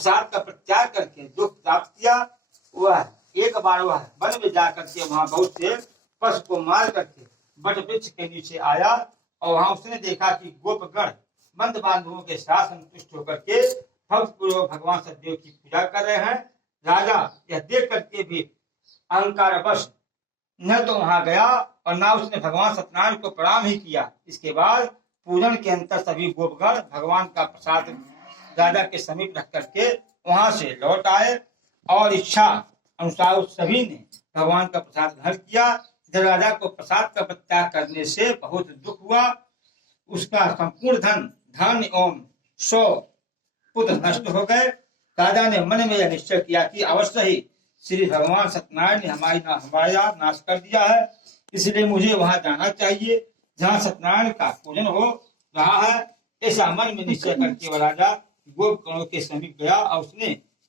प्रसाद का प्रत्याग करके जो प्राप्त किया, वह एक बार वह वन में जाकर के वहां बहुत से पशु को मार करके वट वृक्ष के नीचे आया और वहां उसने देखा कि गोपगण बंद बांधवों के साथ संतुष्ट होकर के भक्तपूर्वक भगवान सतदेव की पूजा कर रहे हैं। राजा यह देख करके भी अहंकारवश न तो वहां गया और न उसने भगवान सत्यनारायण को प्रणाम ही किया। इसके बाद पूजन के अंतर सभी गोपगण भगवान का प्रसाद राजा के समीप रख करके वहां से लौट आए और इच्छा अनुसार उस सभी ने भगवान का प्रसाद ग्रहण किया। जब राजा को प्रसाद का प्रत्याग करने से बहुत दुख हुआ, उसका संपूर्ण धन धान्य एवं 100 पुत्र नष्ट हो गए। राजा ने मन में यह निश्चय किया कि अवश्य ही श्री भगवान सत्यनारायण ने हमारा नाश कर दिया है, इसलिए मुझे वहां जाना चाहिए जहाँ सत्यनारायण का पूजन हो रहा है। ऐसा मन में निश्चय करके वह राजा गोपगणों के समीप गया और उसने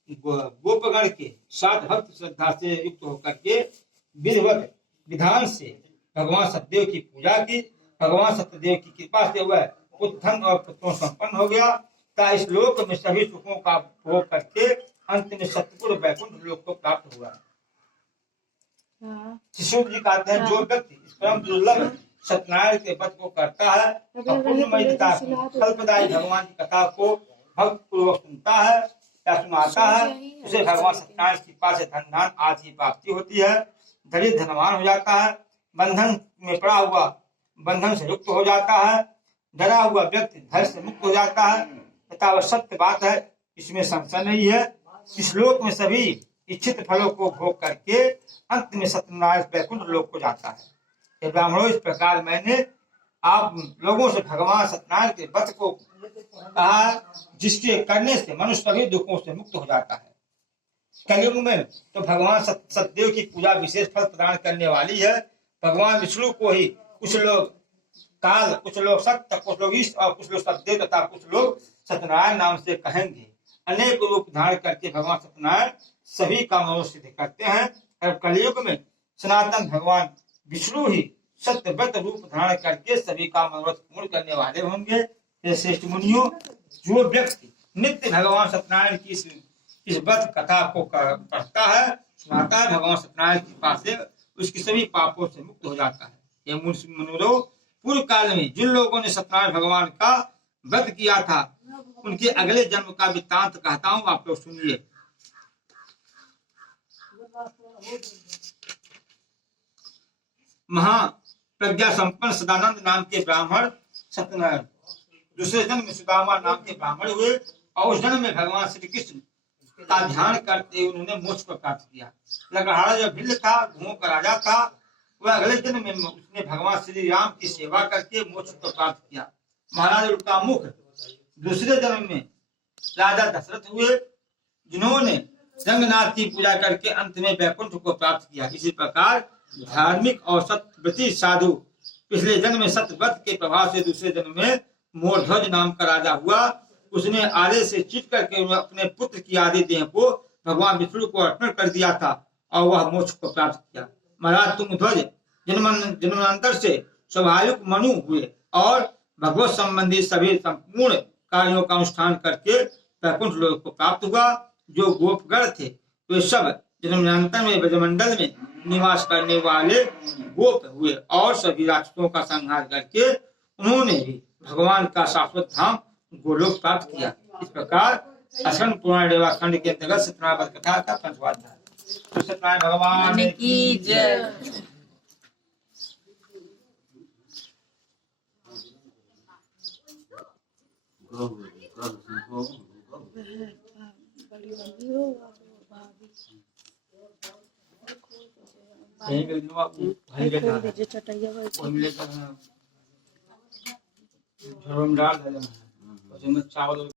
गोपगण के साथ भक्त श्रद्धा से युक्त होकर के विधिवत विधान से भगवान सत्यदेव की पूजा की। भगवान सत्यदेव की कृपा से वह उत्थान और पुत्रों संपन्न हो गया तथा इस लोक में सभी सुखों का भोग करके अंत में सतपुर वैकुंठ लोक को प्राप्त हुआ। शिशु जी कहते हैं, जो व्यक्ति इस परम दुर्लभ सत्यनारायण के व्रत को करता है और पुण्यमय तथा फलप्रदायी भगवान की कथा को भक्त पूर्वक सुनता है या सुनाता है, उसे भगवान सत्यनारायण की कृपा से धन धान आदि की प्राप्ति होती है। दरिद्र धनवान हो जाता है, बंधन में पड़ा हुआ बंधन से युक्त हो जाता है, डरा हुआ व्यक्ति भय से मुक्त हो जाता है तथा वह सत्य बात है, इसमें संशय नहीं है। इस लोक में सभी इच्छित फलों को भोग करके अंत में सत्यनारायण वैकुंठ लोक को जाता है। ये ब्राह्मणों, इस प्रकार मैंने आप लोगों से भगवान सत्यनारायण के व्रत को कहा, जिसके करने से मनुष्य सभी दुखों से मुक्त हो जाता है। कलयुग में तो भगवान सत्यदेव की पूजा विशेष फल प्रदान करने वाली है। भगवान विष्णु को ही कुछ लोग काल, कुछ लोग सत्य, कुछ लोग ईश और कुछ लोग सत्यदेव तथा कुछ लोग सत्यनारायण नाम से कहेंगे। अनेक रूप धारण करके भगवान सत्यनारायण सभी का मनोरथ सिद्ध करते हैं। और कलयुग में सनातन भगवान विष्णु ही सत्य व्रत रूप धारण करके सभी का मनोरथ पूर्ण करने वाले होंगे। श्रेष्ठ मुनियों, जो व्यक्ति नित्य भगवान सत्यनारायण की इस व्रत कथा को पढ़ता है, सुनाता है, भगवान सत्यनारायण की कृपा से उसकी सभी पापों से मुक्त हो जाता है। ये मुनिरो, पूर्व काल में जिन लोगों ने सत्यनारायण भगवान का व्रत किया था, उनके अगले जन्म का वृत्तांत कहता हूँ, आप लोग सुनिए। महाप्रज्ञा संपन्न सदानंद नाम के ब्राह्मण सत्यनारायण दूसरे जन्म में सुदामा नाम के ब्राह्मण हुए और उस जन्म में भगवान श्री कृष्ण का ध्यान करते उन्होंने मोक्ष को प्राप्त किया। लकड़हारा जो भिल्ल था, भूमों का राजा था, वह अगले जन्म में उसने भगवान श्री राम की सेवा करके मोक्ष को प्राप्त किया। महाराज उल्कामुख दूसरे जन्म में राजा दशरथ हुए, जिन्होंने रंगनाथ की पूजा करके अंत में वैकुंठ को प्राप्त किया। इसी प्रकार धार्मिक और सत्यव्रती साधु पिछले जन्म में सत्यव्रत के प्रभाव से दूसरे जन्म में मोरध्वज नाम का राजा हुआ। उसने आधे से चिट करके अपने पुत्र की आधी देह को भगवान विष्णु को अर्पण कर दिया था और वह मोक्ष को प्राप्त किया। महाराज तुंगध्वज जन्मांतर से स्वाभाविक मनु हुए और भगवत संबंधी सभी संपूर्ण कार्यों का अनुष्ठान करके वैकुंठ लोक को प्राप्त हुआ। जो गोपगण थे वे सब जन्मांतर में ब्रजमंडल में निवास करने वाले गोप हुए और सभी राक्षसों का संहार करके उन्होंने भी भगवान का शाश्वत धाम गोलोक प्राप्त किया। इस प्रकार असंग पुराण रेवाखंड के अंतर्गत सत्यनारायण कथा का पंचवाद है। तो सत्यनारायण भगवान की जय। चावल